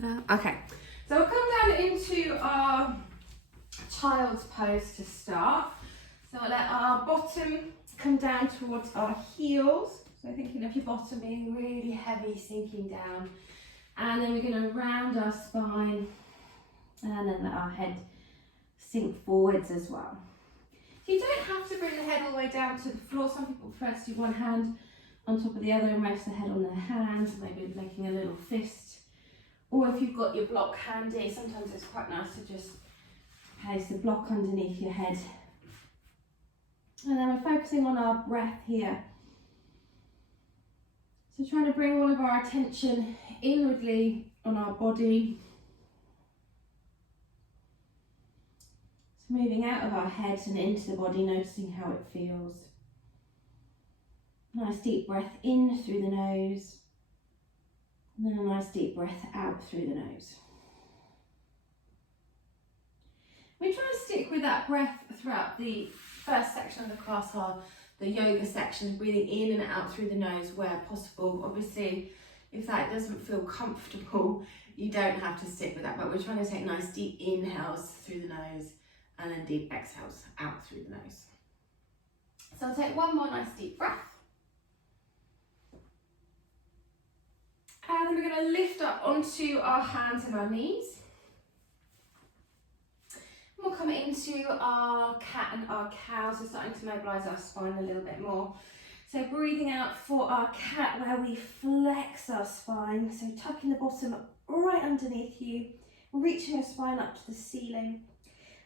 Ta-da. Okay, so we'll come down into our child's pose to start. So we'll let our bottom come down towards our heels. So thinking of your bottom being really heavy, sinking down. And then we're going to round our spine and then let our head sink forwards as well. So you don't have to bring the head all the way down to the floor. Some people prefer to do one hand on top of the other and rest the head on their hands, maybe making a little fist. Or if you've got your block handy, sometimes it's quite nice to just place the block underneath your head. And then we're focusing on our breath here. So trying to bring all of our attention inwardly on our body. So moving out of our head and into the body, noticing how it feels. Nice deep breath in through the nose. And then a nice deep breath out through the nose. We try to stick with that breath throughout the first section of the class, the yoga section, breathing in and out through the nose where possible. Obviously, if that doesn't feel comfortable, you don't have to stick with that, but we're trying to take nice deep inhales through the nose and then deep exhales out through the nose. So I'll take one more nice deep breath. And then we're going to lift up onto our hands and our knees. We'll come into our cat and our cow, so starting to mobilise our spine a little bit more. So breathing out for our cat where we flex our spine, so tucking the bottom right underneath you, reaching your spine up to the ceiling.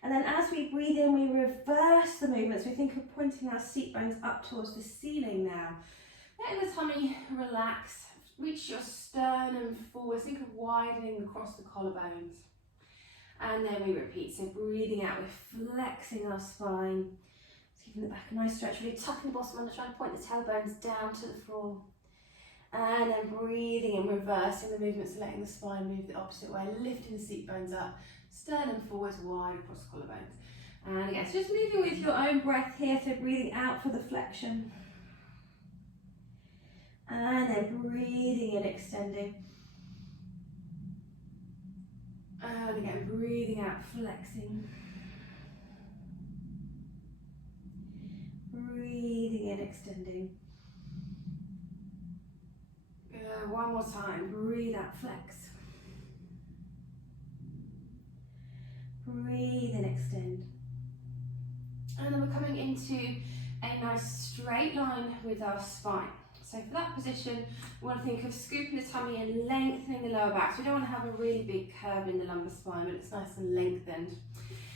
And then as we breathe in, we reverse the movements. We think of pointing our seat bones up towards the ceiling now. Letting the tummy relax, reach your sternum forward, think of widening across the collarbones. And then we repeat, so breathing out, we're flexing our spine, giving the back a nice stretch, really tucking the bottom under, trying to point the tailbones down to the floor. And then breathing and reversing the movements, letting the spine move the opposite way, lifting the seat bones up, sternum forwards, wide across the collarbones. And again, so just moving with your own breath here, so breathing out for the flexion. And then breathing and extending. And again, breathing out, flexing. Breathing in, extending. One more time, breathe out, flex. Breathe and extend. And then we're coming into a nice straight line with our spine. So for that position, we want to think of scooping the tummy and lengthening the lower back. So we don't want to have a really big curve in the lumbar spine, but it's nice and lengthened.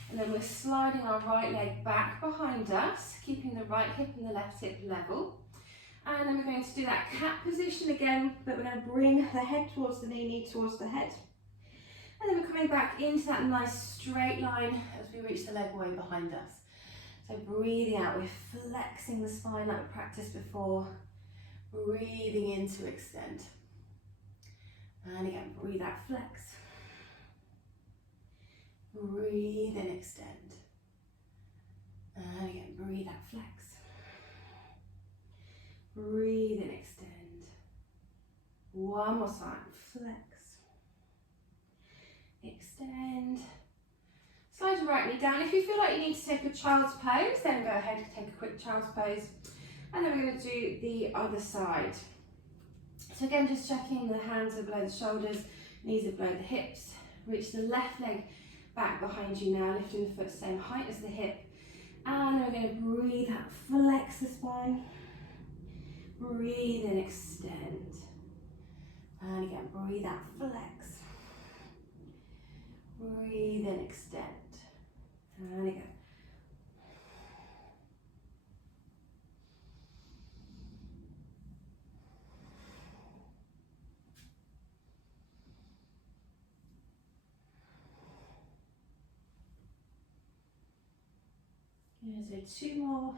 And then we're sliding our right leg back behind us, keeping the right hip and the left hip level. And then we're going to do that cat position again, but we're going to bring the head towards the knee towards the head. And then we're coming back into that nice straight line as we reach the leg way behind us. So breathing out, we're flexing the spine like we practiced before. Breathing in to extend. And again, breathe out, flex. Breathe and extend. And again, breathe out, flex. Breathe and extend. One more time, flex. Extend. Slide your right knee down. If you feel like you need to take a child's pose, then go ahead and take a quick child's pose. And then we're going to do the other side. So again, just checking the hands are below the shoulders, knees are below the hips. Reach the left leg back behind you now, lifting the foot same height as the hip. And then we're going to breathe out, flex the spine. Breathe and extend. And again, breathe out, flex. Breathe and extend. And again. So two more.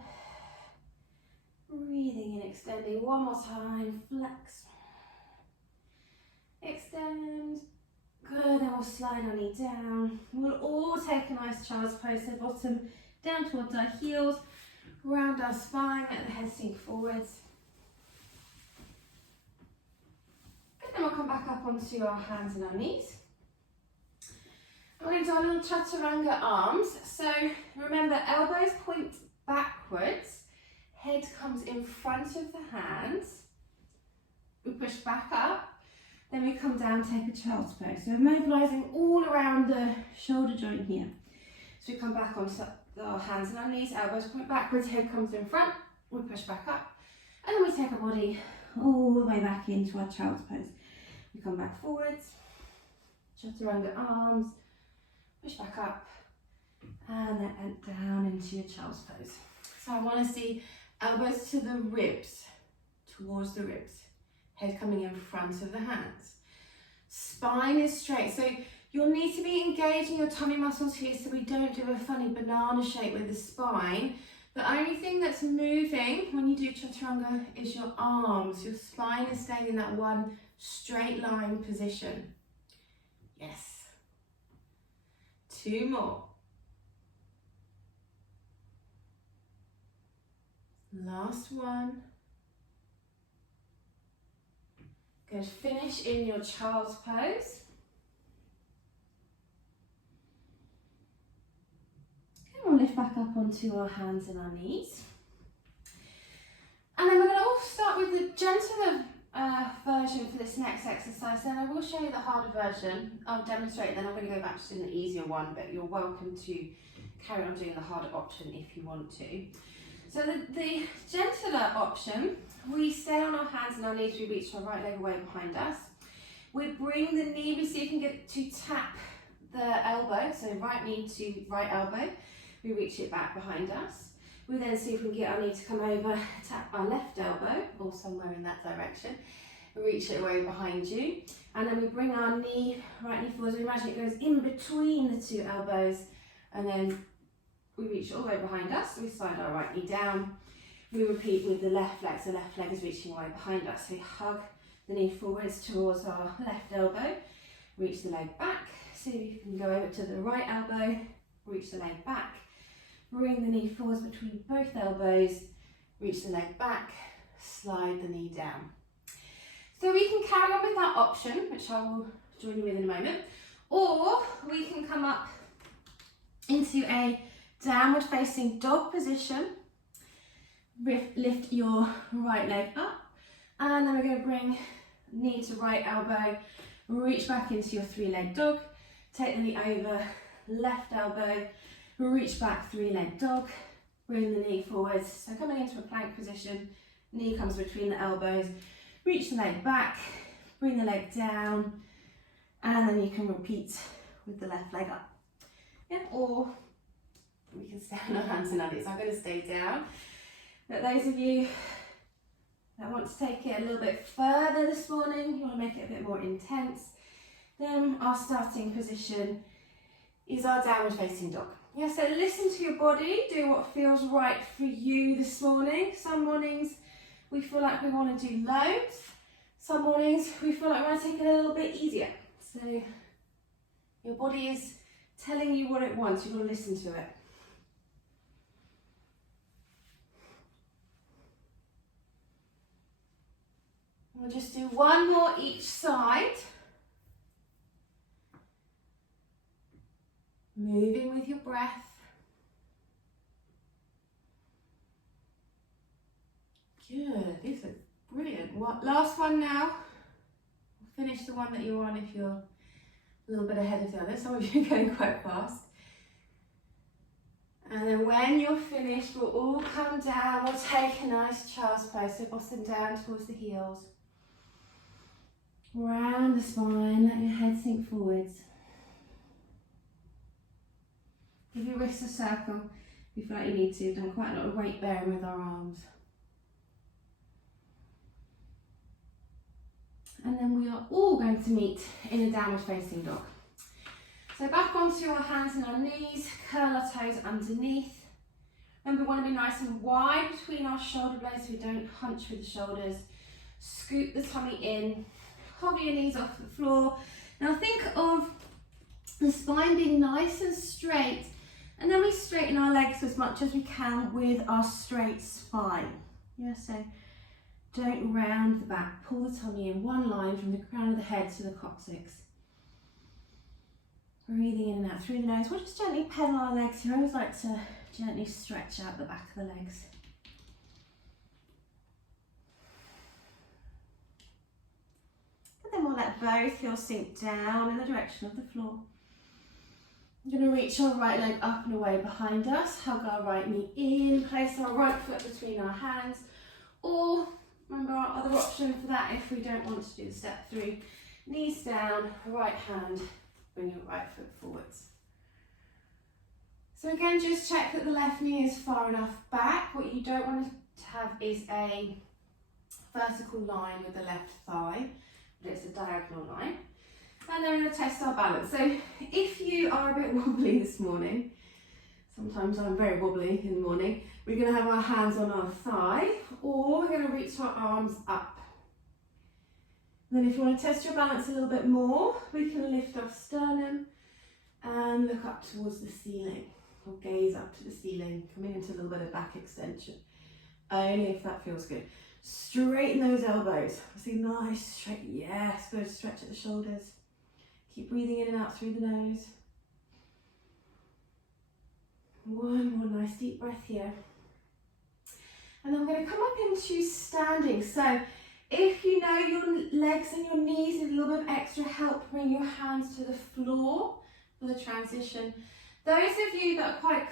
Breathing and extending. One more time. Flex. Extend. Good. Then we'll slide our knee down. We'll all take a nice child's pose. So bottom down towards our heels. Round our spine. Let the head sink forwards. Good. Then we'll come back up onto our hands and our knees. We're going to do our little chaturanga arms. So remember, elbows point backwards, head comes in front of the hands. We push back up, then we come down, take a child's pose. So we're mobilising all around the shoulder joint here. So we come back onto our hands and our knees, elbows point backwards, head comes in front, we push back up, and then we take our body all the way back into our child's pose. We come back forwards, chaturanga arms, push back up, and then bent down into your child's pose. So I want to see elbows to the ribs, towards the ribs, head coming in front of the hands. Spine is straight, so you'll need to be engaging your tummy muscles here so we don't do a funny banana shape with the spine. The only thing that's moving when you do chaturanga is your arms. Your spine is staying in that one straight line position. Yes. 2 more. Last one. Good. Finish in your child's pose. And we'll lift back up onto our hands and our knees. And then we're going to all start with the gentler version for this next exercise. Then I will show you the harder version. I'll demonstrate, then I'm going to go back to doing the easier one, but you're welcome to carry on doing the harder option if you want to. So the gentler option, we stay on our hands and our knees, we reach our right leg away behind us. We bring the knee, we see if we can get to tap the elbow, so right knee to right elbow. We reach it back behind us. We then see if we can get our knee to come over, tap our left elbow, or somewhere in that direction. Reach it away behind you. And then we bring our knee, right knee forwards. We imagine it goes in between the 2 elbows. And then we reach it all the way behind us. We slide our right knee down. We repeat with the left leg. So left leg is reaching away behind us. So we hug the knee forwards towards our left elbow. Reach the leg back. See if you can go over to the right elbow. Reach the leg back. Bring the knee forwards between both elbows, reach the leg back, slide the knee down. So we can carry on with that option, which I will join you with in a moment, or we can come up into a downward facing dog position. Lift your right leg up, and then we're going to bring knee to right elbow, reach back into your 3-leg dog, take the knee over, left elbow, reach back, 3-leg dog, bring the knee forwards. So coming into a plank position, knee comes between the elbows, reach the leg back, bring the leg down, and then you can repeat with the left leg up. Yeah, or we can stay on our hands and knees. I'm going to stay down. But those of you that want to take it a little bit further this morning, you want to make it a bit more intense, then our starting position is our downward facing dog. Yeah, so listen to your body, do what feels right for you this morning. Some mornings we feel like we want to do loads. Some mornings we feel like we want to take it a little bit easier. So your body is telling you what it wants, you've got to listen to it. We'll just do 1 more each side. Moving with your breath. Good, this is brilliant. Last one now. We'll finish the one that you're on if you're a little bit ahead of the others. Some of you are going quite fast. And then when you're finished, we'll all come down. We'll take a nice child's pose. So bottom down towards the heels. Round the spine, let your head sink forwards. Give your wrists a circle if you feel like you need to. We've done quite a lot of weight bearing with our arms. And then we are all going to meet in a downward facing dog. So back onto our hands and our knees, curl our toes underneath. Remember, we want to be nice and wide between our shoulder blades so we don't hunch with the shoulders. Scoop the tummy in, hover your knees off the floor. Now think of the spine being nice and straight, and then we straighten our legs as much as we can with our straight spine. Yeah, so don't round the back, pull the tummy in one line from the crown of the head to the coccyx. Breathing in and out through the nose. We'll just gently pedal our legs here. I always like to gently stretch out the back of the legs. And then we'll let both heels sink down in the direction of the floor. I'm going to reach our right leg up and away behind us, hug our right knee in, place our right foot between our hands, or remember our other option for that if we don't want to do the step through, knees down, right hand, bring your right foot forwards. So again, just check that the left knee is far enough back. What you don't want to have is a vertical line with the left thigh, but it's a diagonal line. And then we're going to test our balance. So if you are a bit wobbly this morning, sometimes I'm very wobbly in the morning, we're going to have our hands on our thigh, or we're going to reach our arms up. Then if you want to test your balance a little bit more, we can lift our sternum and look up towards the ceiling, or gaze up to the ceiling, coming into a little bit of back extension, only if that feels good. Straighten those elbows. See, nice, straight, yes, good, stretch at the shoulders. Keep breathing in and out through the nose. One more nice deep breath here. And then I'm going to come up into standing. So if you know your legs and your knees need a little bit of extra help, bring your hands to the floor for the transition. Those of you that are quite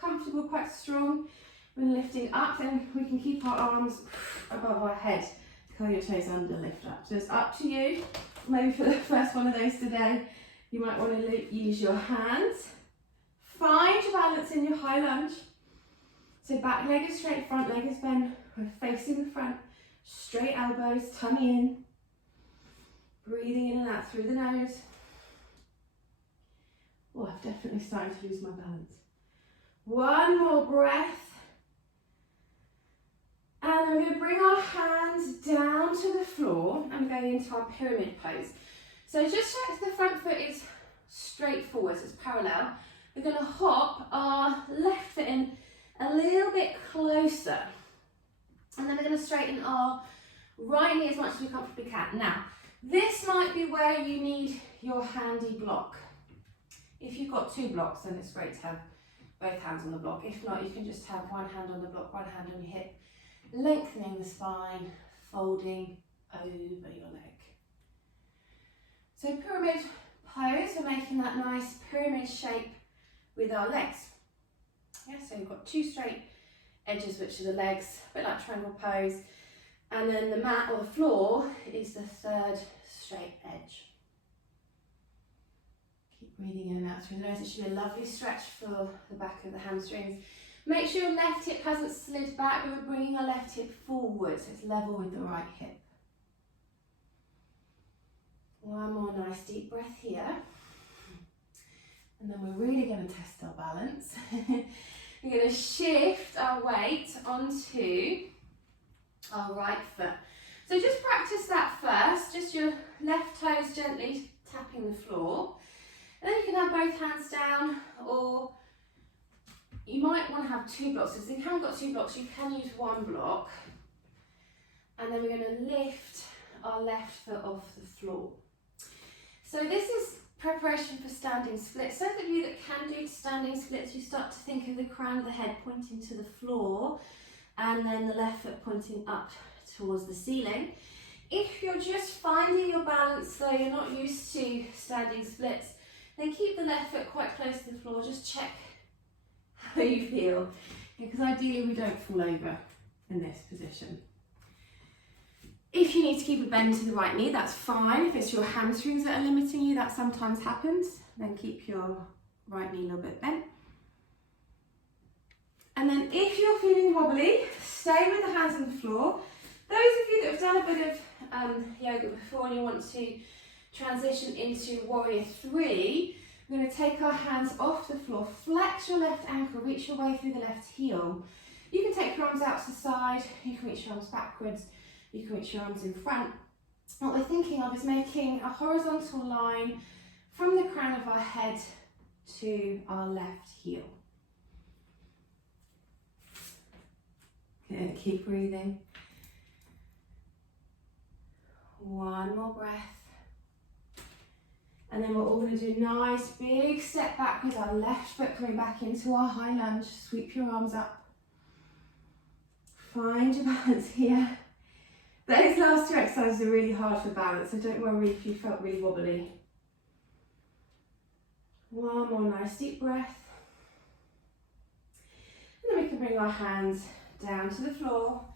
comfortable, quite strong when lifting up, then we can keep our arms above our head. Curl your toes under, lift up. So it's up to you. Maybe for the first one of those today, you might want to use your hands. Find your balance in your high lunge. So back leg is straight, front leg is bent. We're facing the front. Straight elbows, tummy in. Breathing in and out through the nose. Oh, I've definitely started to lose my balance. One more breath. And we're going to bring our hands down to the floor and go into our pyramid pose. So just check the front foot is straight forward, so it's parallel. We're going to hop our left foot in a little bit closer. And then we're going to straighten our right knee as much as we comfortably can. Now, this might be where you need your handy block. If you've got two blocks, then it's great to have both hands on the block. If not, you can just have one hand on the block, one hand on your hip. Lengthening the spine, folding over your leg. So pyramid pose, we're making that nice pyramid shape with our legs. Yeah, so we've got two straight edges, which are the legs, a bit like triangle pose. And then the mat or the floor is the third straight edge. Keep breathing in and out through the nose. It should be a lovely stretch for the back of the hamstrings. Make sure your left hip hasn't slid back, but we're bringing our left hip forward so it's level with the right hip. One more nice deep breath here. And then we're really going to test our balance. We're going to shift our weight onto our right foot. So just practice that first, just your left toes gently tapping the floor. And then you can have both hands down, or you might want to have two blocks. If you haven't got two blocks, you can use one block. And then we're going to lift our left foot off the floor. So this is preparation for standing splits. So those of you that can do standing splits, you start to think of the crown of the head pointing to the floor and then the left foot pointing up towards the ceiling. If you're just finding your balance, though you're not used to standing splits, then keep the left foot quite close to the floor. Just check how you feel, because ideally we don't fall over in this position. If you need to keep a bend to the right knee, that's fine. If it's your hamstrings that are limiting you, that sometimes happens, then keep your right knee a little bit bent. And then if you're feeling wobbly, stay with the hands on the floor. Those of you that have done a bit of yoga before and you want to transition into Warrior 3, we're going to take our hands off the floor, flex your left ankle, reach your way through the left heel. You can take your arms out to the side, you can reach your arms backwards, you can reach your arms in front. What we're thinking of is making a horizontal line from the crown of our head to our left heel. Good, keep breathing. One more breath. And then we're all going to do a nice big step back with our left foot coming back into our high lunge. Sweep your arms up. Find your balance here. Those last two exercises are really hard for balance, so don't worry if you felt really wobbly. One more nice deep breath. And then we can bring our hands down to the floor.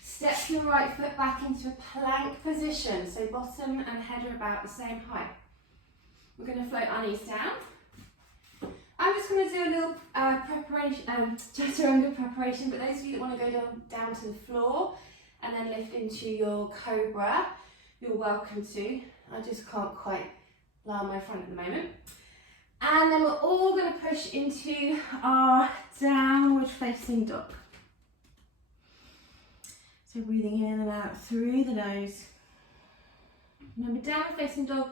Step your right foot back into a plank position, so bottom and head are about the same height. We're going to float our knees down. I'm just going to do a little chaturanga preparation, but those of you that want to go down to the floor and then lift into your cobra, you're welcome to. I just can't quite lie on my front at the moment. And then we're all going to push into our downward facing dog. So breathing in and out through the nose. Remember, downward facing dog,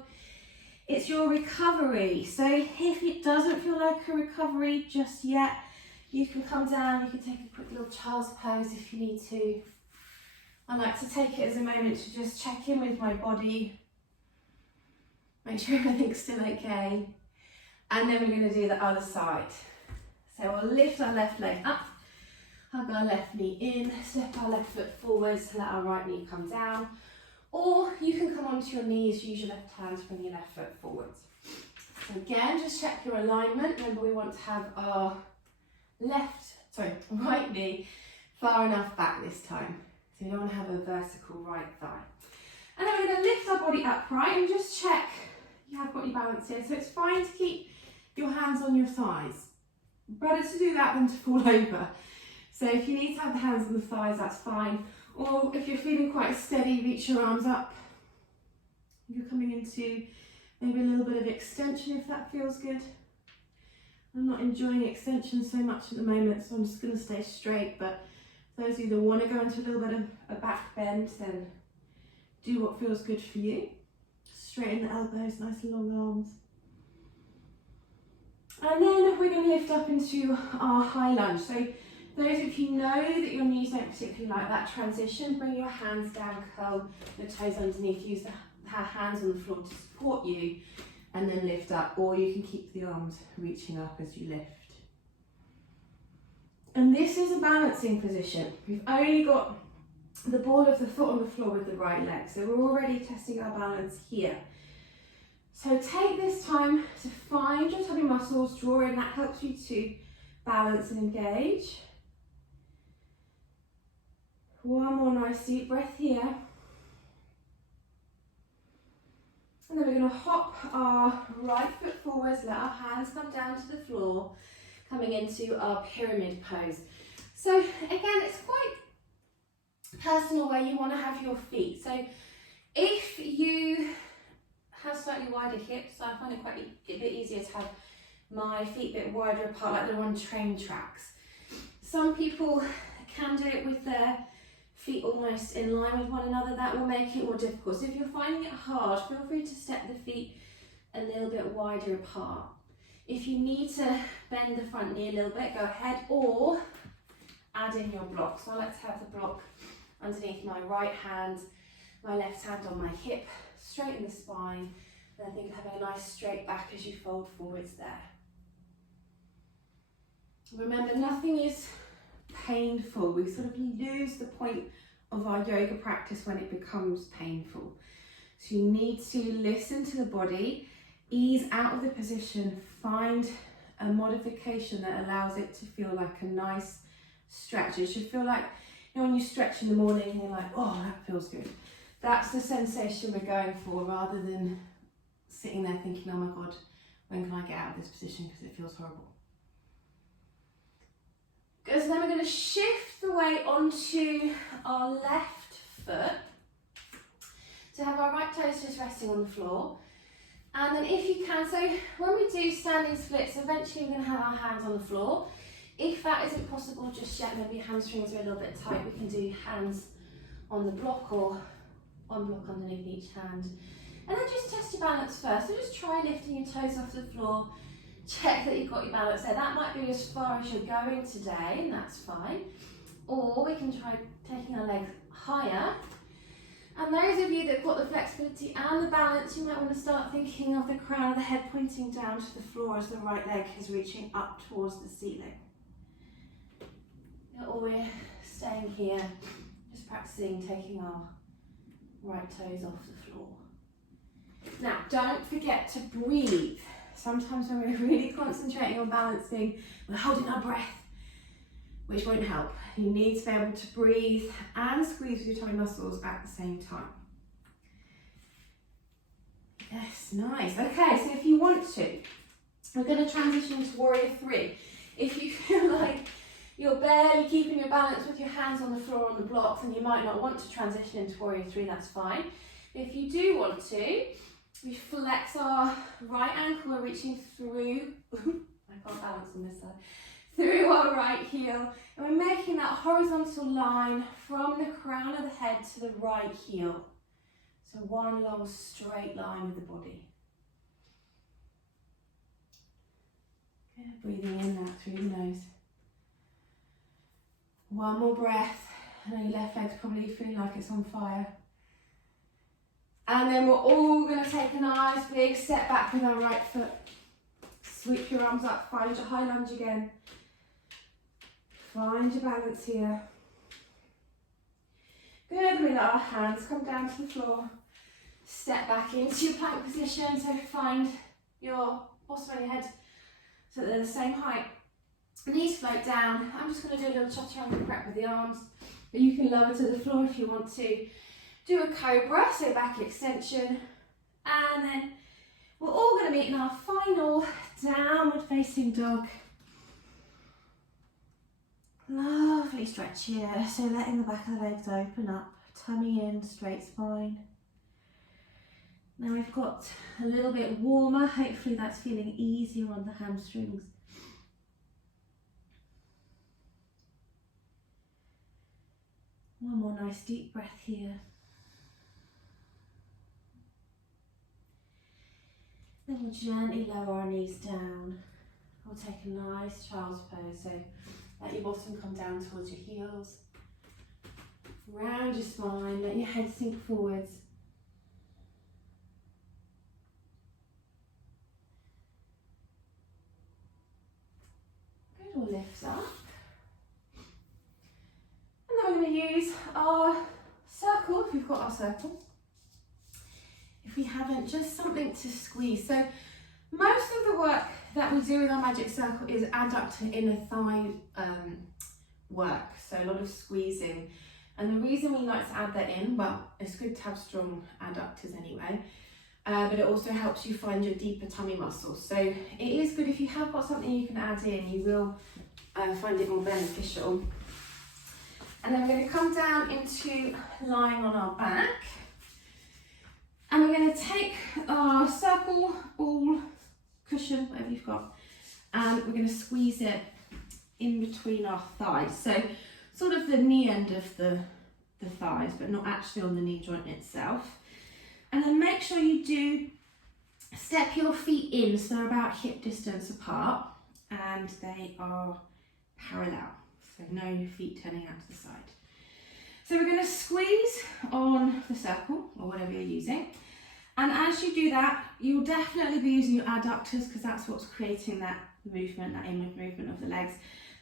it's your recovery. So if it doesn't feel like a recovery just yet, you can come down, you can take a quick little child's pose if you need to. I like to take it as a moment to just check in with my body, make sure everything's still okay. And then we're going to do the other side. So we'll lift our left leg up, hug our left knee in, step our left foot forwards, let our right knee come down. Or you can come onto your knees, use your left hand to bring your left foot forwards. So again, just check your alignment. Remember, we want to have our right knee far enough back this time. So we don't want to have a vertical right thigh. And then we're going to lift our body upright and just check you have got your balance here. So it's fine to keep your hands on your thighs. Better to do that than to fall over. So if you need to have the hands on the thighs, that's fine. Or if you're feeling quite steady, reach your arms up. You're coming into maybe a little bit of extension if that feels good. I'm not enjoying extension so much at the moment, so I'm just going to stay straight. But those of you that want to go into a little bit of a back bend, then do what feels good for you. Straighten the elbows, nice and long arms. And then we're going to lift up into our high lunge. So those of you know that your knees don't particularly like that transition, bring your hands down, curl the toes underneath, use the hands on the floor to support you, and then lift up, or you can keep the arms reaching up as you lift. And this is a balancing position. We've only got the ball of the foot on the floor with the right leg, so we're already testing our balance here. So take this time to find your tummy muscles, draw in, that helps you to balance and engage. One more nice deep breath here. And then we're going to hop our right foot forwards, let our hands come down to the floor, coming into our pyramid pose. So again, it's quite personal where you want to have your feet. So if you have slightly wider hips, I find it quite a bit easier to have my feet a bit wider apart, like they're on train tracks. Some people can do it with their feet almost in line with one another. That will make it more difficult. So if you're finding it hard, feel free to step the feet a little bit wider apart. If you need to bend the front knee a little bit, go ahead, or add in your block. So I like to have the block underneath my right hand, my left hand on my hip, straighten the spine, and I think having a nice straight back as you fold forwards there. Remember, nothing is painful. We sort of lose the point of our yoga practice when it becomes painful. So you need to listen to the body, ease out of the position, find a modification that allows it to feel like a nice stretch. It should feel like, you know, when you stretch in the morning and you're like, oh, that feels good. That's the sensation we're going for, rather than sitting there thinking, oh my God, when can I get out of this position because it feels horrible. Good, so then we're going to shift the weight onto our left foot to have our right toes just resting on the floor. And then if you can, so when we do standing splits, eventually we're going to have our hands on the floor. If that isn't possible just yet, maybe hamstrings are a little bit tight, we can do hands on the block or one block underneath each hand. And then just test your balance first. So just try lifting your toes off the floor. Check that you've got your balance there. That might be as far as you're going today, and that's fine. Or we can try taking our legs higher And those of you that have got the flexibility and the balance, you might want to start thinking of the crown of the head pointing down to the floor as the right leg is reaching up towards the ceiling. Or we're staying here, just practicing taking our right toes off the floor. Now, don't forget to breathe. Sometimes when we're really concentrating on balancing, we're holding our breath, which won't help. You need to be able to breathe and squeeze your tummy muscles at the same time. Yes, nice. Okay, so if you want to, we're going to transition to Warrior 3. If you feel like you're barely keeping your balance with your hands on the floor on the blocks and you might not want to transition into Warrior 3, that's fine. If you do want to, we flex our right ankle, we're reaching through, I can't balance on this side, through our right heel, and we're making that horizontal line from the crown of the head to the right heel. So one long straight line with the body. Good, breathing in that through the nose. One more breath. I know your left leg's probably feeling like it's on fire. And then we're all going to take a nice big step back with our right foot. Sweep your arms up, find your high lunge again. Find your balance here. Good, we let our hands come down to the floor. Step back into your plank position, so find your bottom of your head so that they're the same height. Knees float down. I'm just going to do a little chaturanga prep with the arms, but you can lower to the floor if you want to. Do a cobra, so back extension, and then we're all going to meet in our final downward facing dog. Lovely stretch here, so letting the back of the legs open up, tummy in, straight spine. Now we've got a little bit warmer, hopefully that's feeling easier on the hamstrings. One more nice deep breath here. Then we'll gently lower our knees down. We'll take a nice child's pose, so let your bottom come down towards your heels. Round your spine, let your head sink forwards. Good, we'll lift up. And then we're going to use our circle, if we've got our circle. If we haven't, just something to squeeze. So most of the work that we do with our magic circle is adductor inner thigh work, so a lot of squeezing. And the reason we like to add that in, well, it's good to have strong adductors anyway, but it also helps you find your deeper tummy muscles. So it is good if you have got something you can add in, you will find it more beneficial. And then we're going to come down into lying on our back. And we're going to take our circle, ball, cushion, whatever you've got, and we're going to squeeze it in between our thighs. So sort of the knee end of the thighs, but not actually on the knee joint itself. And then make sure you do step your feet in, so they're about hip distance apart, and they are parallel. So no feet turning out to the side. So we're going to squeeze on the circle, or whatever you're using. And as you do that, you'll definitely be using your adductors because that's what's creating that movement, that inward movement of the legs.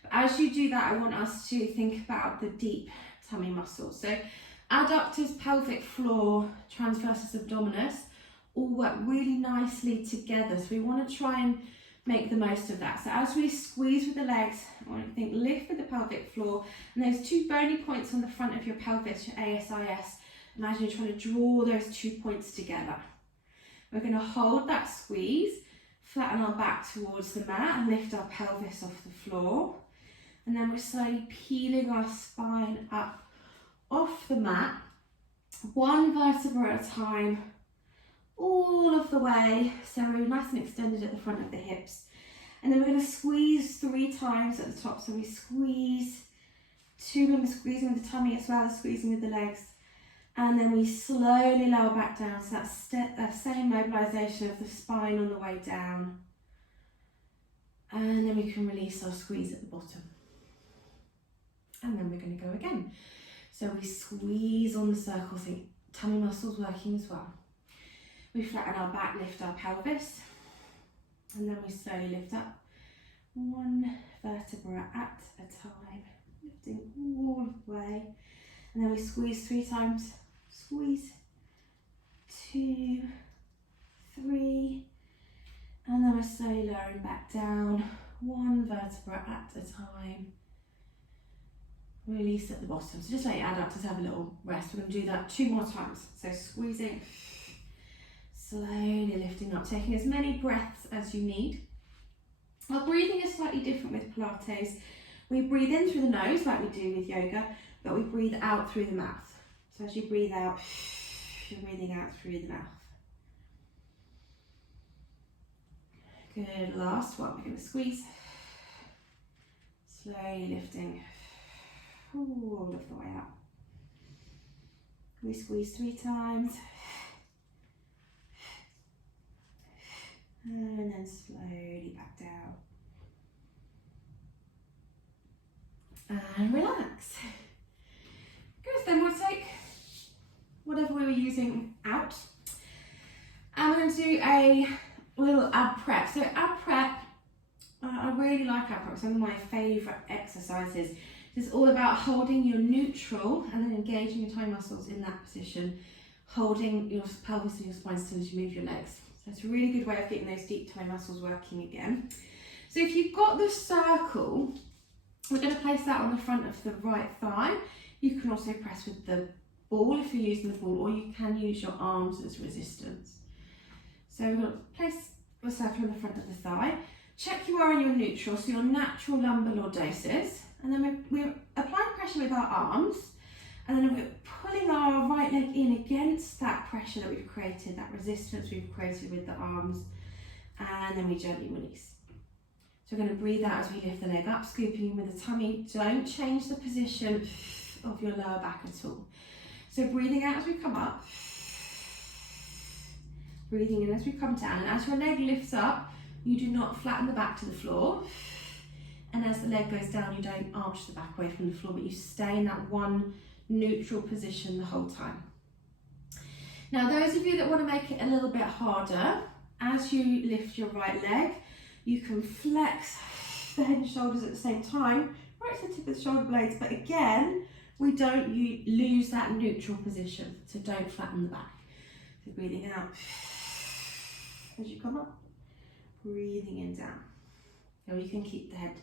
But as you do that, I want us to think about the deep tummy muscles. So adductors, pelvic floor, transversus abdominis all work really nicely together. So we want to try and make the most of that. So as we squeeze with the legs, I want to think lift with the pelvic floor, and there's two bony points on the front of your pelvis, your ASIS. Imagine you're trying to draw those 2 points together. We're going to hold that squeeze, flatten our back towards the mat and lift our pelvis off the floor. And then we're slowly peeling our spine up off the mat, one vertebra at a time, all of the way, so we're nice and extended at the front of the hips. And then we're going to squeeze 3 times at the top. So we squeeze 2, and we're squeezing with the tummy as well as squeezing with the legs. And then we slowly lower back down. So that's that same mobilization of the spine on the way down. And then we can release our squeeze at the bottom. And then we're going to go again. So we squeeze on the circle, think tummy muscles working as well. We flatten our back, lift our pelvis, and then we slowly lift up one vertebra at a time, lifting all the way. And then we squeeze 3 times. Squeeze, 2, 3, and then we're slowly lowering back down, one vertebra at a time. Release at the bottom. So just let your adductors have a little rest. We're going to do that 2 more times. So squeezing, slowly lifting up, taking as many breaths as you need. Our breathing is slightly different with Pilates. We breathe in through the nose like we do with yoga, but we breathe out through the mouth. So as you breathe out, you're breathing out through the mouth. Good, last one. We're going to squeeze. Slowly lifting all of the way up. We squeeze 3 times. And then slowly back down. And relax. Good, then we'll take whatever we were using out. And we're going to do a little ab prep. So ab prep, I really like ab prep. It's one of my favourite exercises. It's all about holding your neutral and then engaging your thigh muscles in that position, holding your pelvis and your spine still as you move your legs. So it's a really good way of getting those deep thigh muscles working again. So if you've got the circle, we're going to place that on the front of the right thigh. You can also press with the ball if you're using the ball, or you can use your arms as resistance. So we're going to place the circle on the front of the thigh. Check you are in your neutral, so your natural lumbar lordosis. And then we're applying pressure with our arms, and then we're pulling our right leg in against that pressure that we've created, that resistance we've created with the arms, and then we gently release. So we're going to breathe out as we lift the leg up, scooping in with the tummy. Don't change the position of your lower back at all. So breathing out as we come up, breathing in as we come down, and as your leg lifts up, you do not flatten the back to the floor. And as the leg goes down, you don't arch the back away from the floor, but you stay in that one neutral position the whole time. Now, those of you that want to make it a little bit harder, as you lift your right leg, you can flex the head and shoulders at the same time, right to the tip of the shoulder blades, but again, we don't lose that neutral position, so don't flatten the back. So breathing out as you come up, breathing in down. Now you can keep the head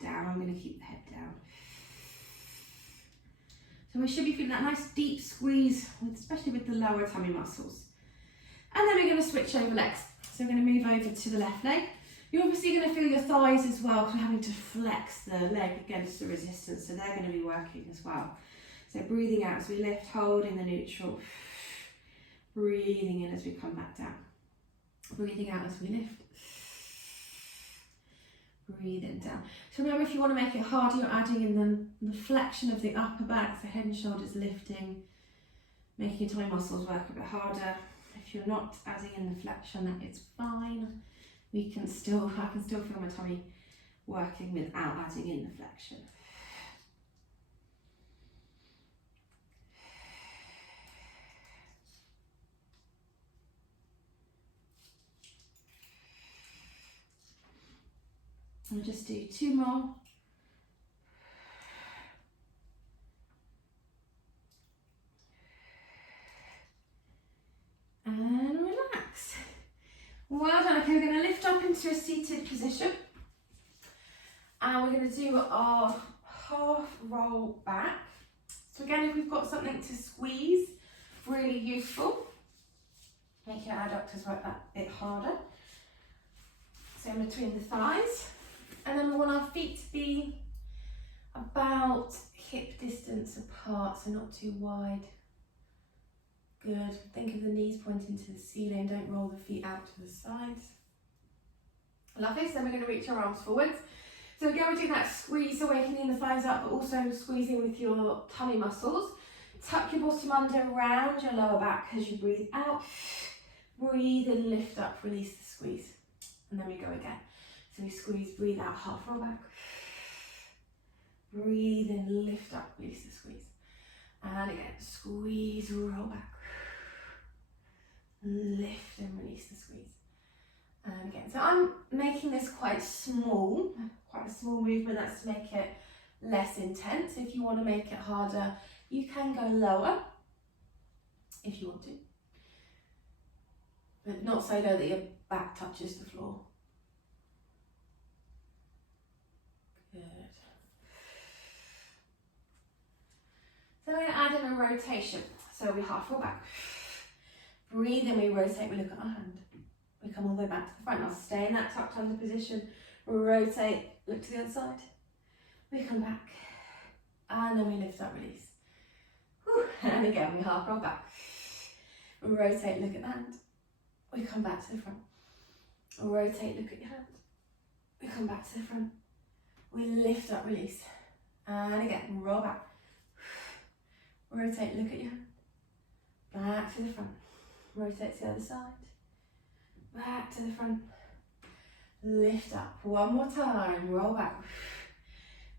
down. I'm going to keep the head down. So we should be feeling that nice deep squeeze, especially with the lower tummy muscles. And then we're going to switch over legs. So we're going to move over to the left leg. You're obviously going to feel your thighs as well, because we're having to flex the leg against the resistance, so they're going to be working as well. So breathing out as we lift, holding the neutral. Breathing in as we come back down. Breathing out as we lift. Breathing down. So remember, if you want to make it harder, you're adding in the flexion of the upper back, so head and shoulders lifting, making your thigh muscles work a bit harder. If you're not adding in the flexion, that is fine. I can still feel my tummy working without adding in the flexion. I'll just do 2 more. And relax. Well done. Okay, we're going to lift up into a seated position. And we're going to do our half roll back. So again, if we've got something to squeeze, really useful. Make your adductors work that bit harder. So in between the thighs. And then we want our feet to be about hip distance apart, so not too wide. Good. Think of the knees pointing to the ceiling. Don't roll the feet out to the sides. Lovely. So then we're going to reach our arms forwards. So again, we're doing that squeeze, awakening the thighs up, but also squeezing with your tummy muscles. Tuck your bottom under around your lower back as you breathe out. Breathe in, lift up, release the squeeze. And then we go again. So we squeeze, breathe out, half roll back. Breathe in, lift up, release the squeeze. And again, squeeze, roll back. lift and release the squeeze. And again, so I'm making this quite a small movement. That's to make it less intense. If you want to make it harder, you can go lower if you want to, but not so low that your back touches the floor. Good. So we're going to add in a rotation. So we half roll back. Breathe in, we rotate, we look at our hand. We come all the way back to the front. Now stay in that tucked under position. Rotate, look to the other side. We come back. And then we lift up, release. Whew. And again, we half roll back. Rotate, look at the hand. We come back to the front. Rotate, look at your hand. We come back to the front. We lift up, release. And again, roll back. Rotate, look at your hand. Back to the front. Rotate to the other side. Back to the front. Lift up. One more time. Roll back.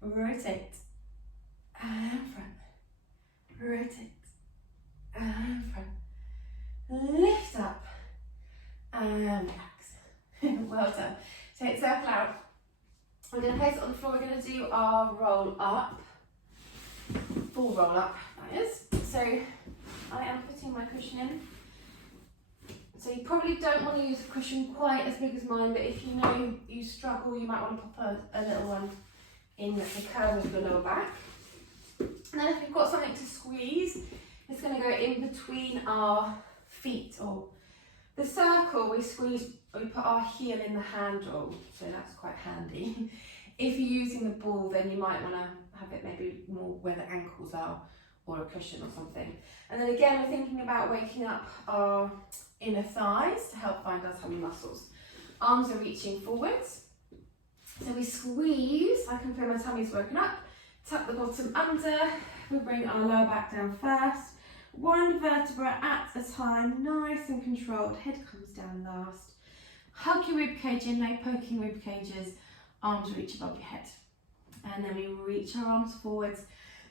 Rotate. And front. Rotate. And front. Lift up. And relax. Well done. Take circle out. We're going to place it on the floor. We're going to do our roll up. Full roll up, that is. So I am putting my cushion in. So you probably don't want to use a cushion quite as big as mine, but if you know you struggle, you might want to pop a little one in the curve of your lower back. And then if you've got something to squeeze, it's going to go in between our feet, or the circle we squeeze, we put our heel in the handle, so that's quite handy. If you're using the ball, then you might want to have it maybe more where the ankles are, or a cushion or something. And then again, we're thinking about waking up our inner thighs to help find our tummy muscles. Arms are reaching forwards. So we squeeze, I can feel my tummy's woken up, tuck the bottom under, we bring our lower back down first. One vertebra at a time, nice and controlled, head comes down last. Hug your rib cage in, no poking rib cages, arms reach above your head. And then we reach our arms forwards,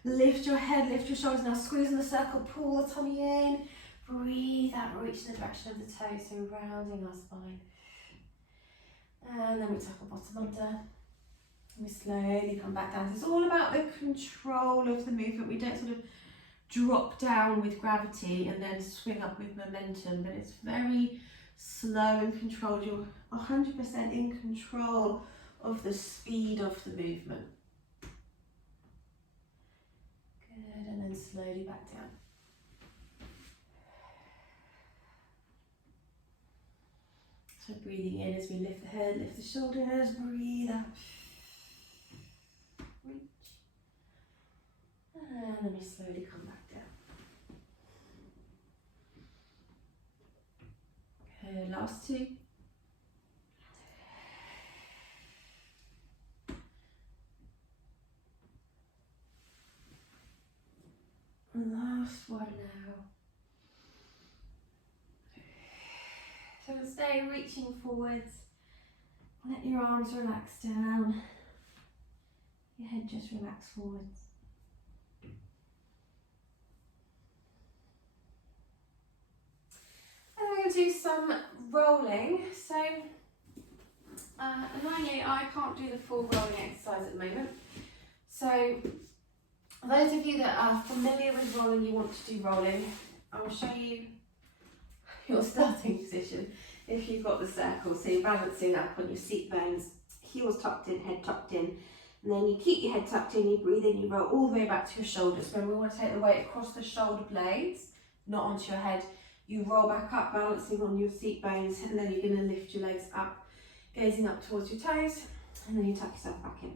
lift your head, lift your shoulders, now squeeze in the circle, pull the tummy in, breathe out, reach in the direction of the toes, so rounding our spine. And then we tuck our bottom under, and we slowly come back down. So it's all about the control of the movement. We don't sort of drop down with gravity and then swing up with momentum, but it's very slow and controlled. You're 100% in control of the speed of the movement. Good, and then slowly back down. So breathing in as we lift the head, lift the shoulders, breathe out. Reach. And then we slowly come back down. Good, last two. Last one now. So stay reaching forwards. Let your arms relax down. Your head just relax forwards. And we're going to do some rolling. So annoyingly, I can't do the full rolling exercise at the moment. So those of you that are familiar with rolling, you want to do rolling, I will show you your starting position if you've got the circle. So you're balancing up on your seat bones, heels tucked in, head tucked in, and then you keep your head tucked in, you breathe in, you roll all the way back to your shoulders. Remember, we want to take the weight across the shoulder blades, not onto your head. You roll back up, balancing on your seat bones, and then you're going to lift your legs up, gazing up towards your toes, and then you tuck yourself back in.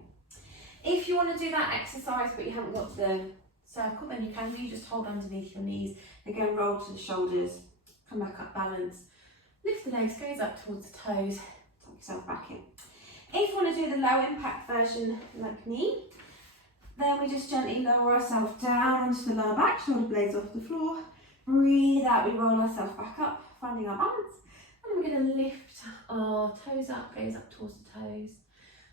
If you want to do that exercise but you haven't got the circle, then you can do, just hold underneath your knees, again roll to the shoulders, come back up, balance, lift the legs, gaze up towards the toes, tuck yourself back in. If you want to do the low impact version like me, then we just gently lower ourselves down onto the lower back, shoulder blades off the floor, breathe out, we roll ourselves back up, finding our balance, and we're going to lift our toes up, gaze up towards the toes,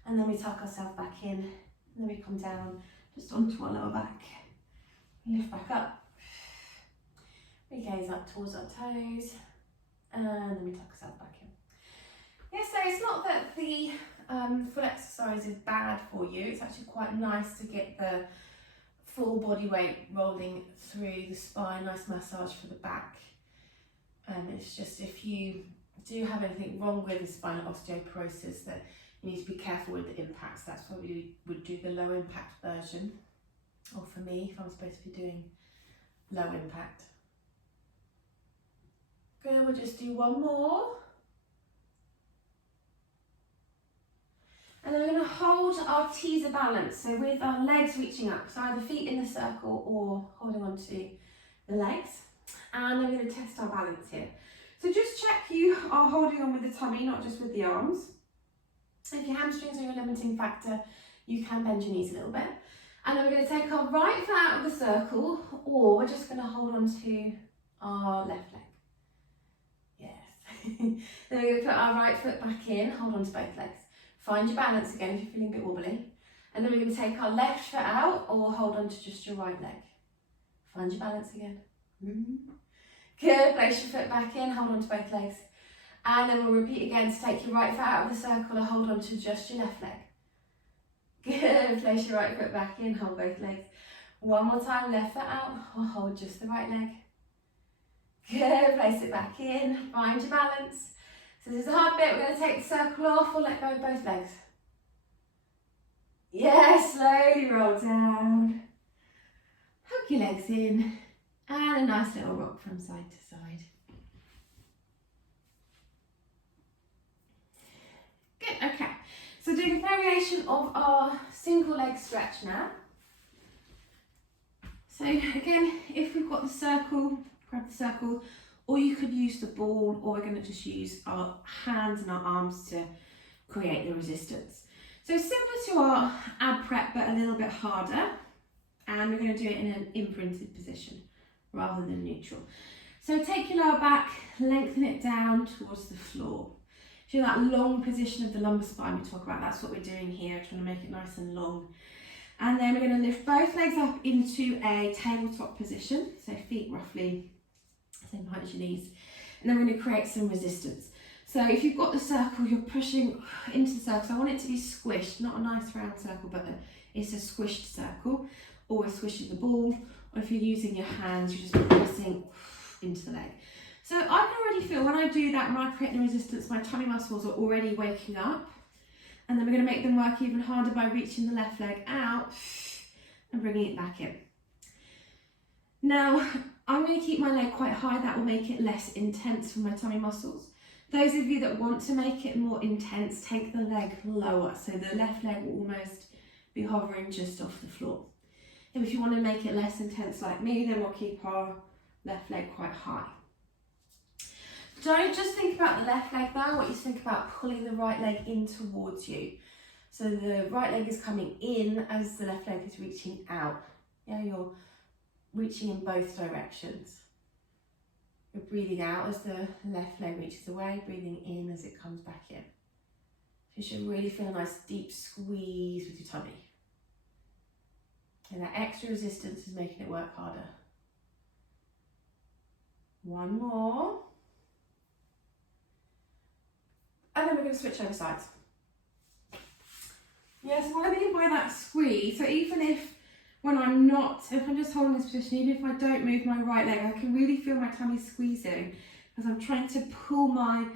and then we tuck ourselves back in. And then we come down just onto our lower back. We lift back up. We gaze up towards our toes. and then we tuck ourselves back in. Yeah, so it's not that the full exercise is bad for you. It's actually quite nice to get the full body weight rolling through the spine, nice massage for the back. It's just if you do have anything wrong with the spinal osteoporosis that you need to be careful with the impacts. That's why we would do the low impact version. Or for me, if I'm supposed to be doing low impact. Good, we'll just do one more. And then we're going to hold our teaser balance, so with our legs reaching up, so either feet in the circle or holding on to the legs. And then we're going to test our balance here. So just check you are holding on with the tummy, not just with the arms. If your hamstrings are your limiting factor, you can bend your knees a little bit. And then we're going to take our right foot out of the circle, or we're just going to hold on to our left leg. Yes. Then we're going to put our right foot back in, hold on to both legs. Find your balance again if you're feeling a bit wobbly. And then we're going to take our left foot out or hold on to just your right leg. Find your balance again. Good, place your foot back in, hold on to both legs. And then we'll repeat again to take your right foot out of the circle or hold on to just your left leg. Good, place your right foot back in, hold both legs. One more time, left foot out or hold just the right leg. Good, place it back in, find your balance. So this is a hard bit, we're going to take the circle off or let go of both legs. Yeah, slowly roll down. Hook your legs in and a nice little rock from side to side. Good, okay. So doing a variation of our single leg stretch now. So again, if we've got the circle, grab the circle, or you could use the ball, or we're going to just use our hands and our arms to create the resistance. So similar to our ab prep, but a little bit harder. And we're going to do it in an imprinted position rather than neutral. So take your lower back, lengthen it down towards the floor. Feel that long position of the lumbar spine we talk about. That's what we're doing here, trying to make it nice and long. And then we're going to lift both legs up into a tabletop position. So feet roughly same height as your knees, and then we're going to create some resistance. So if you've got the circle, you're pushing into the circle. So I want it to be squished, not a nice round circle, but it's a squished circle. Or we're squishing the ball, or if you're using your hands, you're just pressing into the leg. So I can already feel when I do that, when I create the resistance, my tummy muscles are already waking up. And then we're going to make them work even harder by reaching the left leg out and bringing it back in. Now, I'm going to keep my leg quite high. That will make it less intense for my tummy muscles. Those of you that want to make it more intense, take the leg lower. So the left leg will almost be hovering just off the floor. And if you want to make it less intense like me, then we'll keep our left leg quite high. Don't just think about the left leg though. I want you to think about pulling the right leg in towards you. So the right leg is coming in as the left leg is reaching out. Yeah, you're reaching in both directions. You're breathing out as the left leg reaches away, breathing in as it comes back in. So you should really feel a nice deep squeeze with your tummy. And that extra resistance is making it work harder. One more. And then we're going to switch over sides. Yeah, so what I mean by that squeeze, so even if when I'm not, if I'm just holding this position, even if I don't move my right leg, I can really feel my tummy squeezing because I'm trying to pull my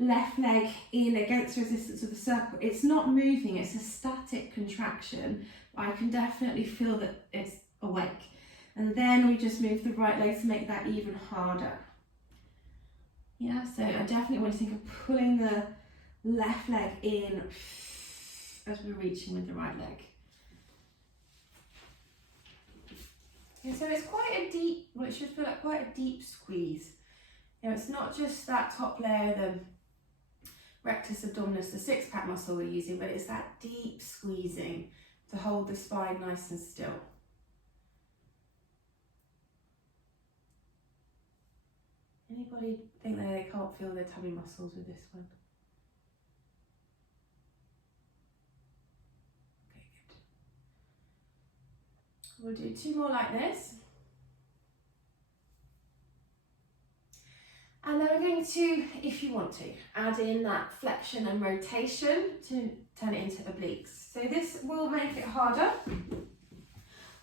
left leg in against the resistance of the circle. It's not moving, it's a static contraction. I can definitely feel that it's awake. And then we just move the right leg to make that even harder. Yeah, so I definitely want to think of pulling the left leg in as we're reaching with the right leg. Okay, so it's quite a deep, well, it should feel like quite a deep squeeze. You know, it's not just that top layer, the rectus abdominis, the six-pack muscle we're using, but it's that deep squeezing to hold the spine nice and still. Anybody think that they can't feel their tummy muscles with this one? Okay, good. We'll do two more like this. And then we're going to, if you want to, add in that flexion and rotation to turn it into obliques. So this will make it harder.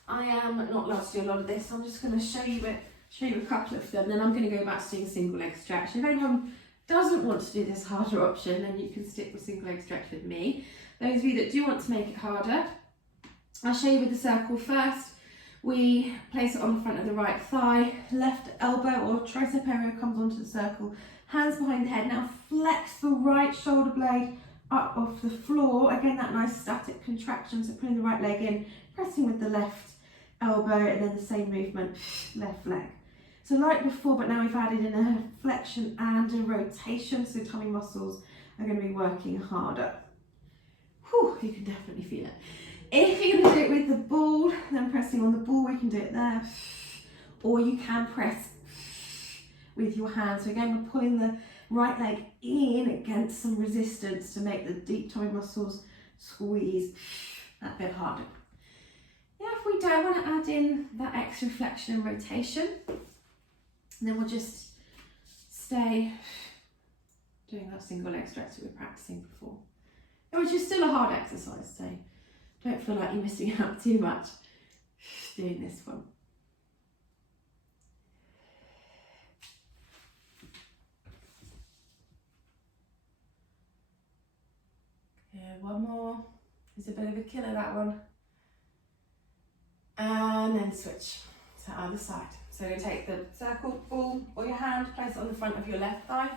I am not allowed to do a lot of this, so I'm just going to show you a couple of them, then I'm going to go back to doing single leg stretch. If anyone doesn't want to do this harder option, then you can stick with single leg stretch with me. Those of you that do want to make it harder, I'll show you with the circle first. We place it on the front of the right thigh, left elbow or tricep area comes onto the circle, hands behind the head. Now flex the right shoulder blade up off the floor. Again, that nice static contraction, so pulling the right leg in, pressing with the left elbow, and then the same movement, left leg. So like before, but now we've added in a flexion and a rotation, so tummy muscles are going to be working harder. Whew, you can definitely feel it. If you're going to do it with the ball, then pressing on the ball, we can do it there. Or you can press with your hands. So again, we're pulling the right leg in against some resistance to make the deep tummy muscles squeeze that bit harder. Yeah, if we don't want to add in that extra flexion and rotation, then we'll just stay doing that single leg stretch that we were practicing before, which is still a hard exercise, so don't feel like you're missing out too much doing this one. Yeah, one more. It's a bit of a killer, that one. And then switch to other side. So you take the circle ball or your hand, place it on the front of your left thigh.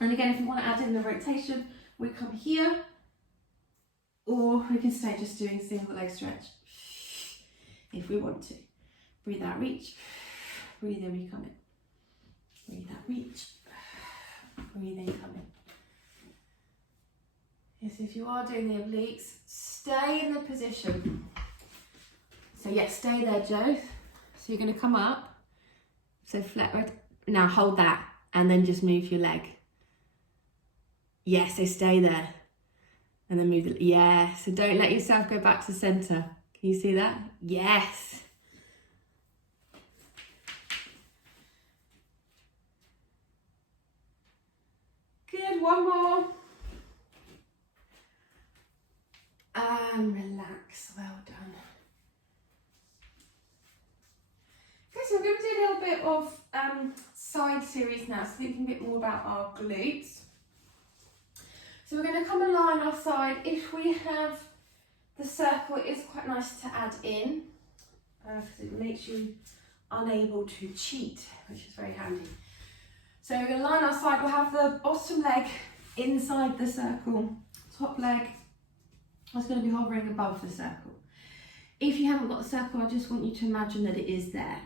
And again, if you want to add in the rotation, we come here, or we can stay just doing single leg stretch if we want to. Breathe out, reach. Breathe in, we come in. Breathe out, reach. Breathe in, come in. Yes, if you are doing the obliques, stay in the position. So yes, stay there, Joe. So you're going to come up. So flat right. Now hold that and then just move your leg. Yes, so stay there. And then move the, yeah. So don't let yourself go back to center. Can you see that? Yes. Good, one more. And relax, well done. Okay, so we're going to do a little bit of side series now, so thinking a bit more about our glutes. So we're going to come and lie on our side. If we have the circle, it is quite nice to add in, because it makes you unable to cheat, which is very handy. So we're going to lie on our side. We'll have the bottom leg inside the circle, top leg is going to be hovering above the circle. If you haven't got the circle, I just want you to imagine that it is there.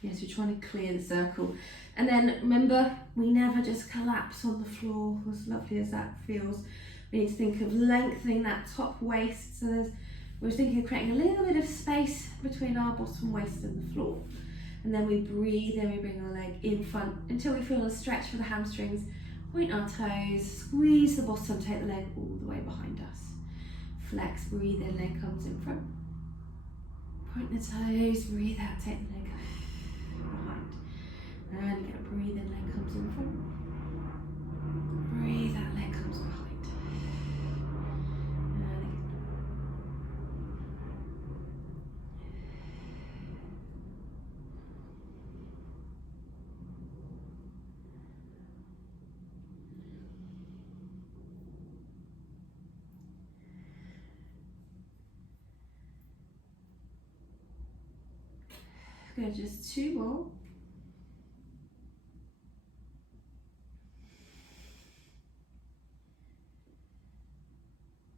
Yes, you're trying to clear the circle. And then remember, we never just collapse on the floor, as lovely as that feels. We need to think of lengthening that top waist. So we're thinking of creating a little bit of space between our bottom waist and the floor. And then we breathe in, we bring our leg in front until we feel a stretch for the hamstrings. Point our toes, squeeze the bottom, take the leg all the way behind us. Flex, breathe in, leg comes in front. Point the toes, breathe out, take the leg behind. And again, breathe in, leg comes in front. Breathe out, leg comes behind. And again. Good, just two more.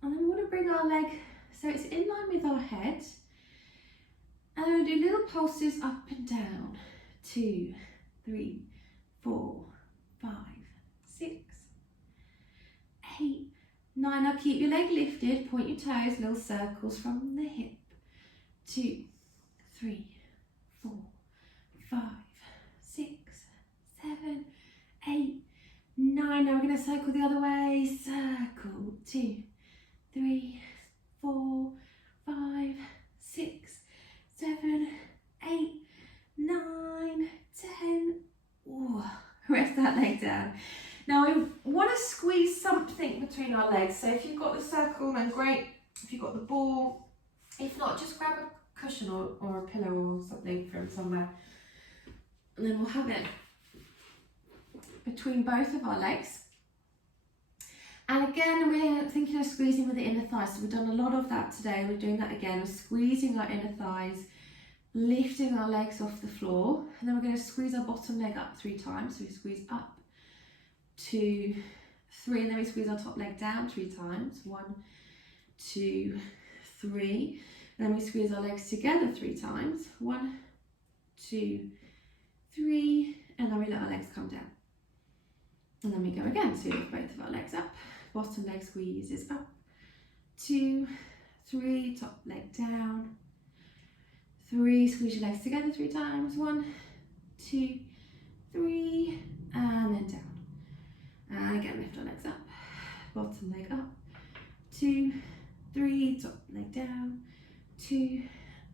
And then we want to bring our leg so it's in line with our head. And then we'll do little pulses up and down. 2, 3, 4, 5, 6, 8, 9. Now keep your leg lifted, point your toes, little circles from the hip. 2, 3, 4, 5, 6, 7, 8, 9. Now we're going to circle the other way. Circle. 2, 3, 4, 5, 6, 7, 8, 9, 10. Ooh. Rest down. Now we want to squeeze something between our legs. So if you've got the circle, then great. If you've got the ball, if not, just grab a cushion or a pillow or something from somewhere. And then we'll have it between both of our legs. And again, we're thinking of squeezing with the inner thighs. So we've done a lot of that today. We're doing that again. We're squeezing our inner thighs, lifting our legs off the floor. And then we're going to squeeze our bottom leg up 3 times. So we squeeze up, 2, 3. And then we squeeze our top leg down 3 times. 1, 2, 3. And then we squeeze our legs together 3 times. 1, 2, 3. And then we let our legs come down. And then we go again. So we lift both of our legs up. Bottom leg squeezes up. 2, 3. Top leg down. 3. Squeeze your legs together 3 times. 1, 2, 3. And then down. And again, lift our legs up. Bottom leg up. 2, 3. Top leg down. 2,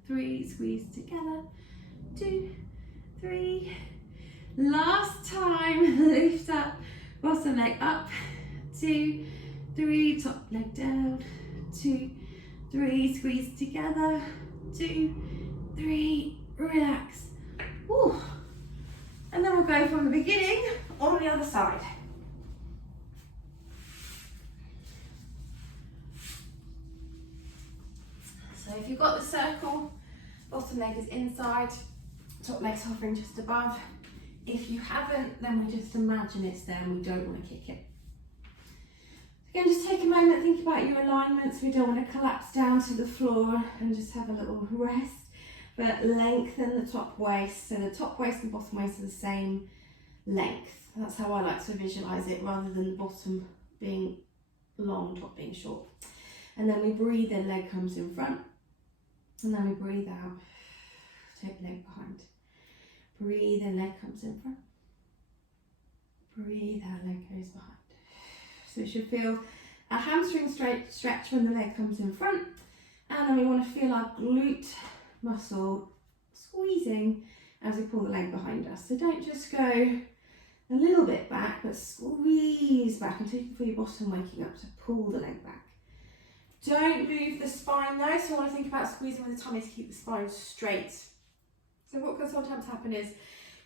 3. Squeeze together. 2, 3. Last time. Lift up. Bottom leg up. 2, 3. Top leg down. 2, 3. Squeeze together. 2, 3. Relax. Woo. And then we'll go from the beginning on the other side. So if you've got the circle, bottom leg is inside, top leg's hovering just above. If you haven't, then we just imagine it's there and we don't want to kick it. Again, just take a moment, think about your alignments. We don't want to collapse down to the floor and just have a little rest, but lengthen the top waist. So the top waist and bottom waist are the same length. That's how I like to visualize it, rather than the bottom being long, top being short. And then we breathe in, leg comes in front. And then we breathe out, take leg behind. Breathe in, leg comes in front. Breathe out, leg goes behind. So we should feel a hamstring stretch when the leg comes in front. And then we want to feel our glute muscle squeezing as we pull the leg behind us. So don't just go a little bit back, but squeeze back until you can feel your bottom waking up. So pull the leg back. Don't move the spine though, so I want to think about squeezing with the tummy to keep the spine straight. So what can sometimes happen is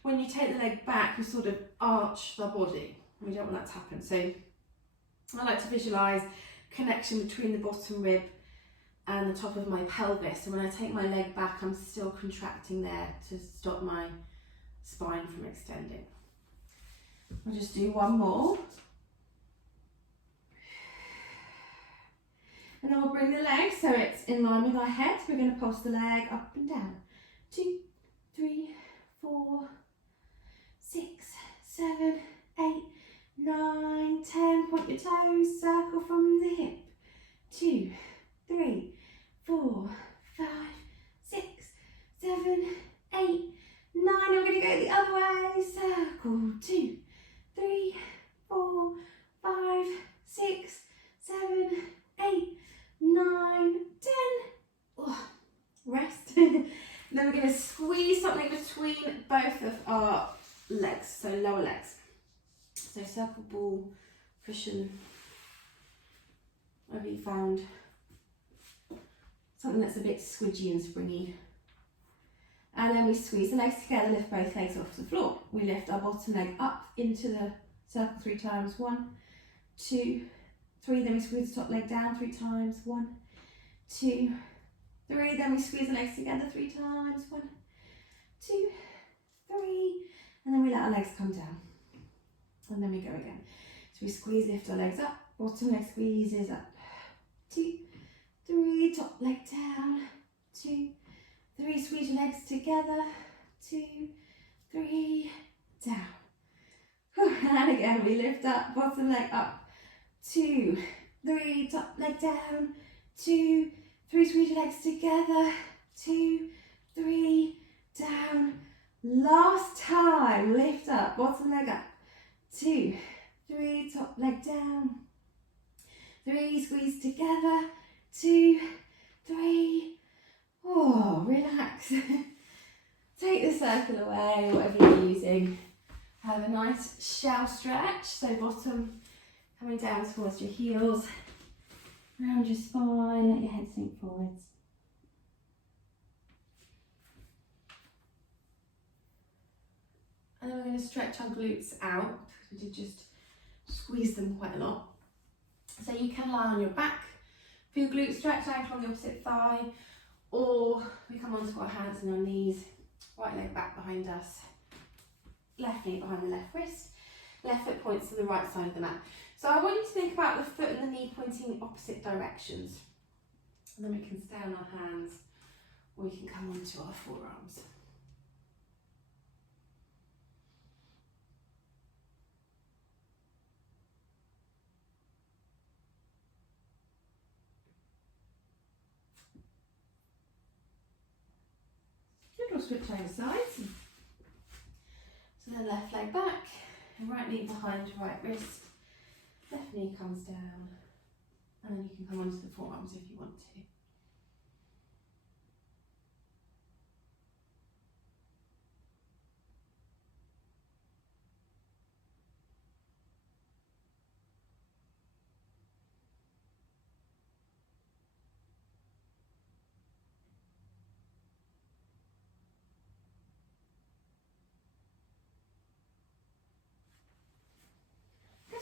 when you take the leg back, you sort of arch the body. We don't want that to happen. So I like to visualise connection between the bottom rib and the top of my pelvis. And when I take my leg back, I'm still contracting there to stop my spine from extending. I'll just do one more. And then we'll bring the leg so it's in line with our head. We're going to pulse the leg up and down. 2, 3, 4, 6, 7, 8, 9, 10. Point your toes, circle from the hip. 2, 3, 4, 5, 6, 7, 8, 9. I'm going to go the other way. Circle. 2, 3, 4, 5, 6, 7, 8, 9, 10. Oh, rest. Then we're going to squeeze something between both of our legs, so lower legs. So circle, ball, cushion, whatever you found. Something that's a bit squidgy and springy. And then we squeeze the legs together, lift both legs off the floor. We lift our bottom leg up into the circle 3 times. 1, 2, 3, then we squeeze the top leg down 3 times. 1, 2, 3, then we squeeze the legs together 3 times. 1, 2, 3, and then we let our legs come down. And then we go again. So we squeeze, lift our legs up, bottom leg squeezes up. 2, 3, top leg down. 2, 3, squeeze your legs together. 2, 3, down. And again, we lift up, bottom leg up. 2, 3, top leg down. 2, 3, squeeze your legs together. 2, 3, down. Last time, lift up, bottom leg up. 2, 3, top leg down. 3, squeeze together. 2, 3. Oh, relax. Take the circle away, whatever you're using. Have a nice shell stretch, so bottom coming down towards your heels, around your spine, let your head sink forwards. And then we're going to stretch our glutes out, because we did just squeeze them quite a lot. So you can lie on your back for your glute stretch, ankle on the opposite thigh, or we come onto our hands and our knees, right leg back behind us, left knee behind the left wrist, left foot points to the right side of the mat. So I want you to think about the foot and the knee pointing in opposite directions. And then we can stay on our hands, or we can come onto our forearms. We'll switch over sides. So then left leg back, and right knee behind right wrist, left knee comes down, and then you can come onto the forearms if you want to.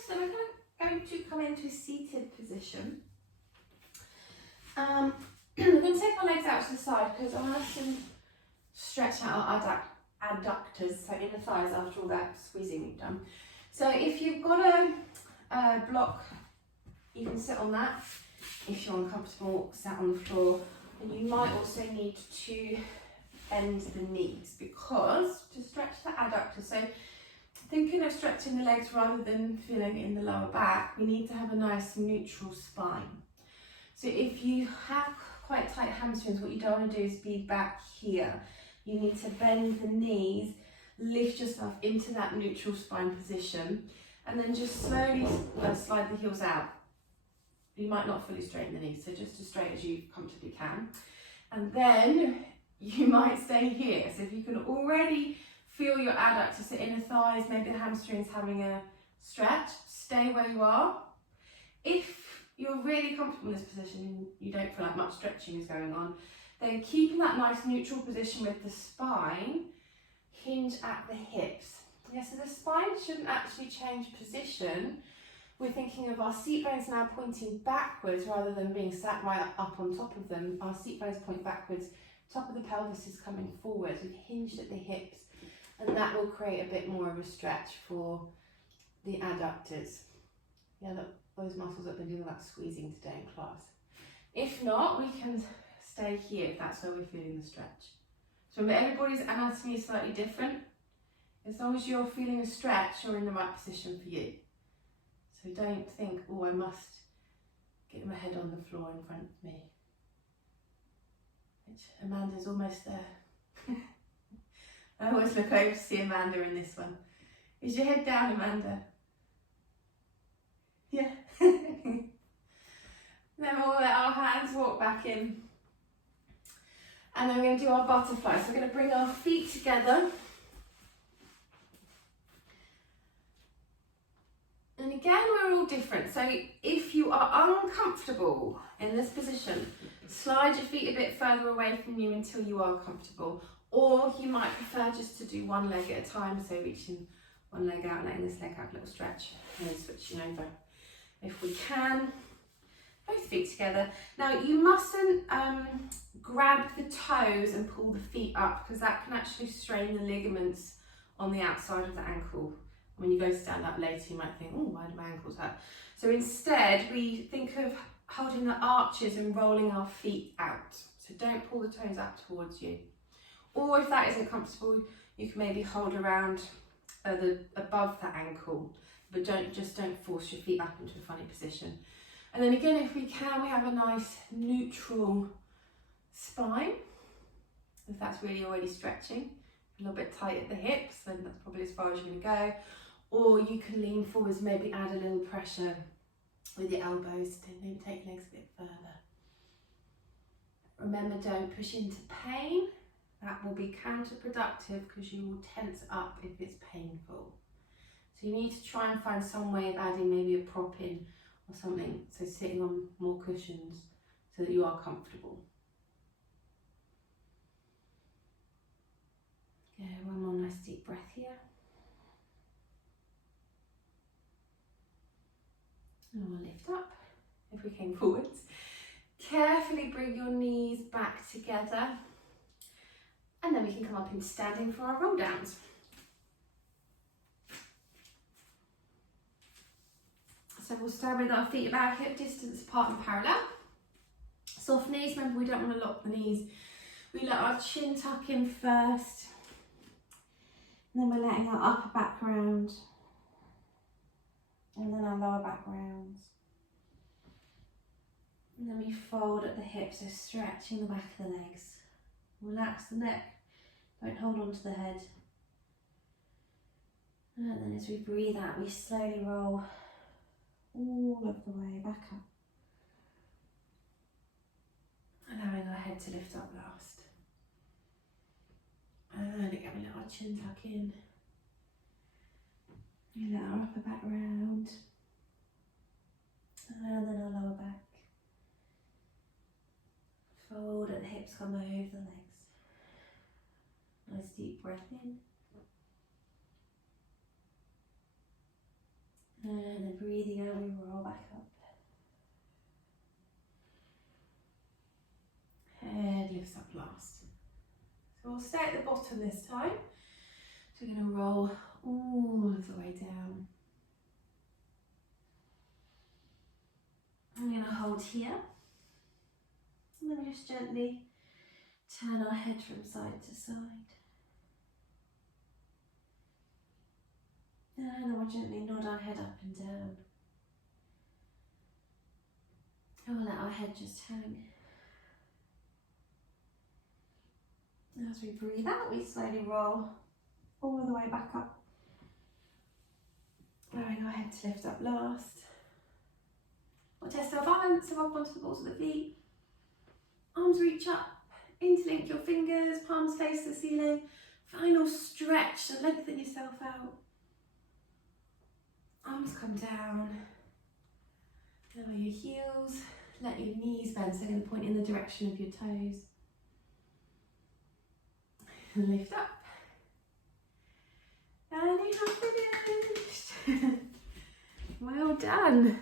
So we're going to come into a seated position. We're going to take our legs out to the side because I want us to stretch out our adductors, so inner thighs after all that squeezing we've done. So if you've got a block, you can sit on that. If you're uncomfortable, sat on the floor. And you might also need to bend the knees, because to stretch the adductors, so thinking of stretching the legs rather than feeling it in the lower back, we need to have a nice neutral spine. So if you have quite tight hamstrings, what you don't want to do is be back here. You need to bend the knees, lift yourself into that neutral spine position, and then just slowly slide the heels out. You might not fully straighten the knees, so just as straight as you comfortably can. And then you might stay here. So if you can already feel your adductors, so inner thighs, maybe the hamstrings having a stretch, stay where you are. If you're really comfortable in this position and you don't feel like much stretching is going on, then keeping that nice neutral position with the spine, hinge at the hips. Yeah, so the spine shouldn't actually change position. We're thinking of our seat bones now pointing backwards rather than being sat right up on top of them. Our seat bones point backwards, top of the pelvis is coming forward. We've hinged at the hips. And that will create a bit more of a stretch for the adductors. Yeah, look, those muscles that have been doing that squeezing today in class. If not, we can stay here if that's where we're feeling the stretch. So remember, everybody's anatomy is slightly different. As long as you're feeling a stretch, you're in the right position for you. So don't think, oh, I must get my head on the floor in front of me. Amanda's almost there. I always look over to see Amanda in this one. Is your head down, Amanda? Yeah. Then we'll let our hands walk back in. And then we're going to do our butterfly. So we're going to bring our feet together. And again, we're all different. So if you are uncomfortable in this position, slide your feet a bit further away from you until you are comfortable. Or you might prefer just to do one leg at a time, so reaching one leg out, letting this leg have a little stretch, and then switching over. If we can, both feet together. Now you mustn't grab the toes and pull the feet up, because that can actually strain the ligaments on the outside of the ankle. When you go to stand up later, you might think, oh, why do my ankles hurt? So instead, we think of holding the arches and rolling our feet out. So don't pull the toes up towards you. Or if that isn't comfortable, you can maybe hold around above the ankle, but don't force your feet up into a funny position. And then again, if we can, we have a nice neutral spine. If that's really already stretching, a little bit tight at the hips, then that's probably as far as you're going to go. Or you can lean forwards, maybe add a little pressure with your elbows to maybe take legs a bit further. Remember, don't push into pain. That will be counterproductive because you will tense up if it's painful. So you need to try and find some way of adding maybe a prop in or something, so sitting on more cushions so that you are comfortable. Okay, one more nice deep breath here. And we'll lift up if we came forwards. Carefully bring your knees back together, and then we can come up into standing for our roll downs. So we'll start with our feet about hip distance apart and parallel. Soft knees, remember we don't want to lock the knees. We let our chin tuck in first, and then we're letting our upper back round, and then our lower back rounds. And then we fold at the hips, so stretching the back of the legs. Relax the neck, don't hold on to the head. And then as we breathe out, we slowly roll all of the way back up. Allowing our head to lift up last. And again, we let our chin tuck in. We let our upper back round. And then our lower back. Fold at the hips, come over the legs. Nice deep breath in. And then breathing out, we roll back up. Head lifts up last. So we'll stay at the bottom this time. So we're going to roll all of the way down. I'm going to hold here. And then we just gently turn our head from side to side. And then we'll gently nod our head up and down. And we'll let our head just hang. And as we breathe out, we slowly roll all the way back up. Allowing our head to lift up last. We'll test our balance, so up onto the balls of the feet. Arms reach up, interlink your fingers, palms face the ceiling. Final stretch, so lengthen yourself out. Arms come down. Lower your heels, let your knees bend, so they're going to point in the direction of your toes. And lift up. And you have finished. Well done.